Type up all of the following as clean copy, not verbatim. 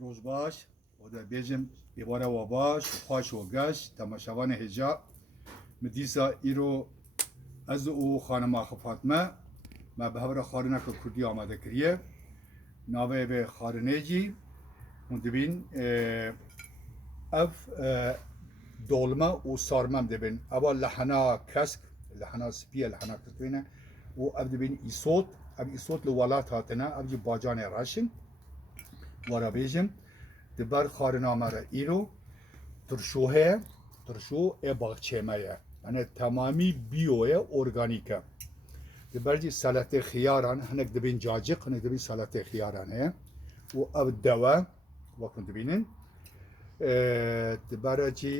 روز باش و در بیجم بیواره و باش و خوش و گشت تماشاوان هجا مدیسا ایرو از او خانم آخ فاطمه ما به هبر خارنه که کردی آماده کریه ناوه به خارنه جی مندبین اف دولمه و سارمم دبین اول لحنا کسک لحنا سپیه لحنا کسکوینه و اف دبین ایسوت اف ایسوت لولات هاتنه اف جی باجان راشن ورا بیجم دبر خارنامه را ایرو ترشوه ترشو باغچه‌مه یعنی تمامی بیوه ارگانیکه دبرجی سلطه خیاران هنک دبین جاجق هنک دبین سلطه خیاران هه و او دوا وکن دبینن دبرجی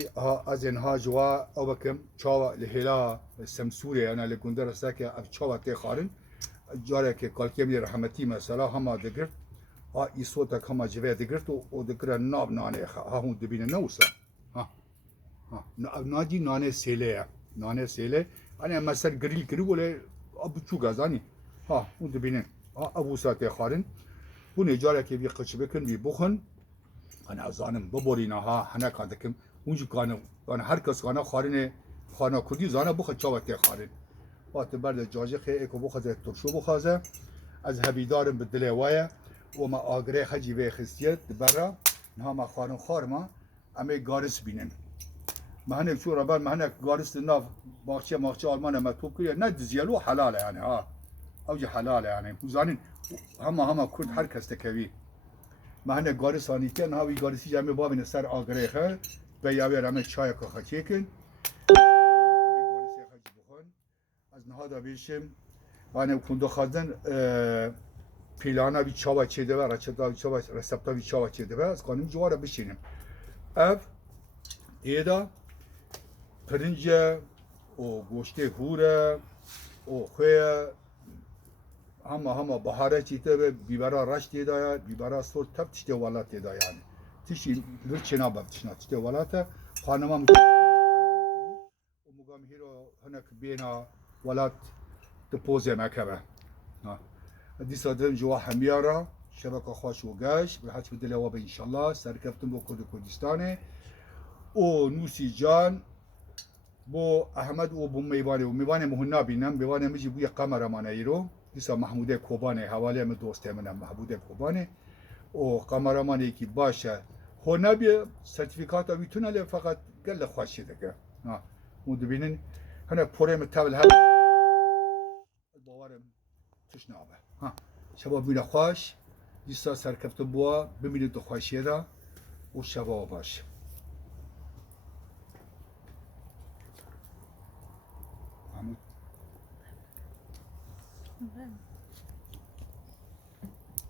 از اینها جوا او بکم چاوا لهلا سمسوره انا لگندر ساکه او چاوا تی خارن جاره که کالکیم رحمتی مثلا هما دگرت ایسوتک هما جوه دگرت و دگر ناب نانه ها هم دبینن نوسا نادی نانه سیله نانه سیله hani mesela grill kiri böyle bu çok azani onu da binin abu saate xarin bu ne jara ki bir qıçbıkın bir buxun hani azanım bu borina hana kadıkım uncu kanı yani herkes kana xarine xana kudi zana bu xçavate xarin وقت برد جاجه خیلی که بخواد ترشو بخوازه از هبیدارم به دل وایه و ما آگره خجی به خستیت برا نه ما خارن خارما اما گارس بینن مهنك شو ربان مهنك قارست الناف باخشة ألمانيا مكتوب كده ندزيلو حلال يعني أوجي حلال يعني وزانين هما كل حركة استكوي مهنك قارس هانيكن هاوي قارسي جامع بابين سر آگريخه بياوي رمي چای كخا چيكن از نهادا بيشم وانه كندو خادن پیلانا بی چاوا چیده و رچتا بی چاوا رسپتا بی چاوا چیده و از قانون جوارا بشینیم اف ایدا پرنج و گوشت هوره و خوی همه بهاره چیته به بیبرا رش دیده بیبرا سور تب تشته ولات دیده یعنی تشی لرچنا باب تشنا تشته ولاته خانما و مقام هیرو هنک بینا ولات تپوزه مکبه دیسا دم جوا همیارا شبکه خوش و گش به حج بدل و به انشالله سرکفتم با کردستانه و نوسی جان بو احمد و بو میوانه مهنا بینم میوانه میجی بوی قمرمان ایرو دیسا محمود کوبانه حواله من دوسته منم محمود کوبانه و قمرمانی که باشه هو نبی سرتیفیکات میتونه له فقط گل خوشی دیگه مود ببینن هنه پره متابل هر باورم توش نابه شباب میره خوش دیسا سرکفت بوا ببینید تو خوشیه دا و شباب باش محمود